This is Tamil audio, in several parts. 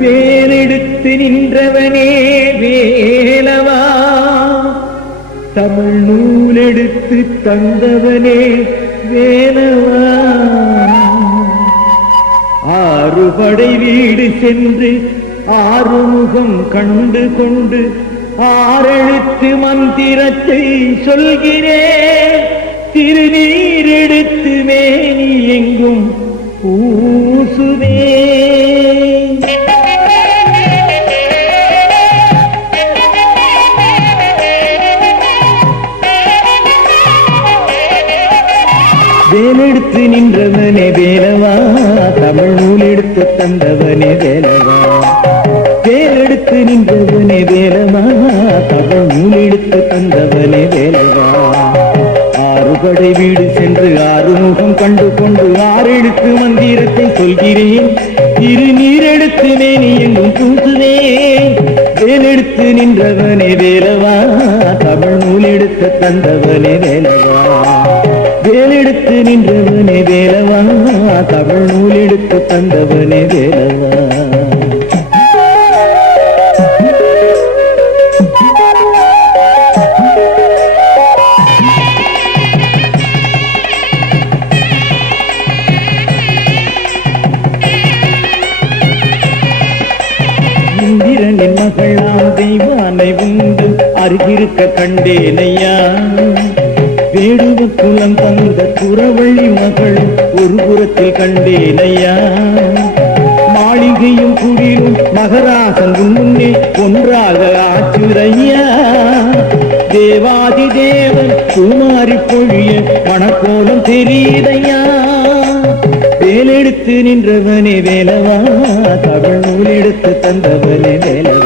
வேலெடுத்து நின்றவனே வேலவா? தமிழ் நூலெடுத்து தந்தவனே வேலவா? ஆறுபடை வீடு சென்று ஆறுமுகம் கண்டு கொண்டு ஆறெழுத்து மந்திரத்தை சொல்கிறேன் திருநீர் எடுத்து மேனி எங்கும் பூசுவே வேலெடுத்து நின்றவனே வேலவா? தமிழ் நூல் எடுத்து தந்தவனே வேலவா? வேலெடுத்து நின்றவனே வேலவா? தமிழ் நூல் எடுத்து தந்தவனே வேலவா? ஆறுபடை வீடு சென்று ஆறுமுகம் கண்டு கொண்டு ஆறெடுத்து மந்திரத்தை சொல்கிறேன். இரு நீரெடுத்து மேனி எங்கும் பூசுவேன். வேலெடுத்து நின்றவனே வேலவா? தமிழ் நூல் எடுத்து தந்தவனே வேலவா? வேலெடுத்து வேலவா? தமிழ் நூல் எடுத்து தந்தவனே வேலவா? இந்திரனின் மகளாம் தெய்வானை உண்டு அருகிருக்க கண்டேனையா? தேடுவ குலம் தந்த குறவள்ளி மகள் ஒரு புறத்தில் கண்டேனையா? மாளிகையும் குடிலும் மகராசன் முன்னே ஒன்றாக ஆச்சுரையா தேவாதி தேவன் குமாரி பொழிய மணக்கோலம் தெரியுதையா? வேலெடுத்து நின்றவனே வேலவா? தமிழ் நூல் எடுத்து தந்தவனே வேலவா?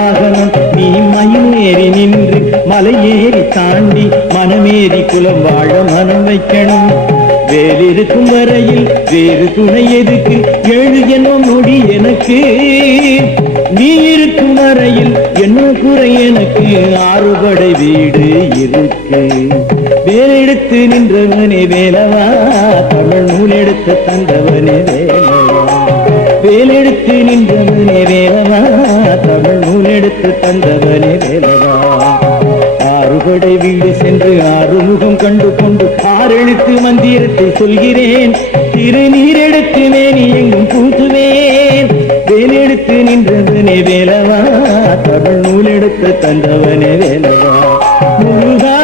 வாகனம் நீ மயில் ஏறி நின்று மலை ஏறி தாண்டி மனமேறி குலம் வாழ மனம் வைக்கணும். வேலிருக்கும் வரையில் வேறு துணை எதுக்கு? எழு என்னும் நொடி எனக்கு. நீ இருக்கும் வரையில் என்ன குறை எனக்கு. ஆறுபடை வீடு இருக்கு. வேலெடுத்து நின்றவனே வேலவா? தமிழ் நூல் எடுத்து தந்தவனே வேலவா? வேலெடுத்து நின்றவனே வேலவா? தமிழ் எடுத்து தந்தவனே வேலவா? ஆறுபடை வீடு சென்று ஆறுமுகம் கண்டு கொண்டு ஆறெழுத்து மந்திரத்தை சொல்கிறேன். திருநீரெடுத்து மேனி எங்கும் பூசுவேன் வேலெடுத்து நின்றவனே வேலவா? தமிழ் நூல் எடுத்து தந்தவனே வேலவா? முருகா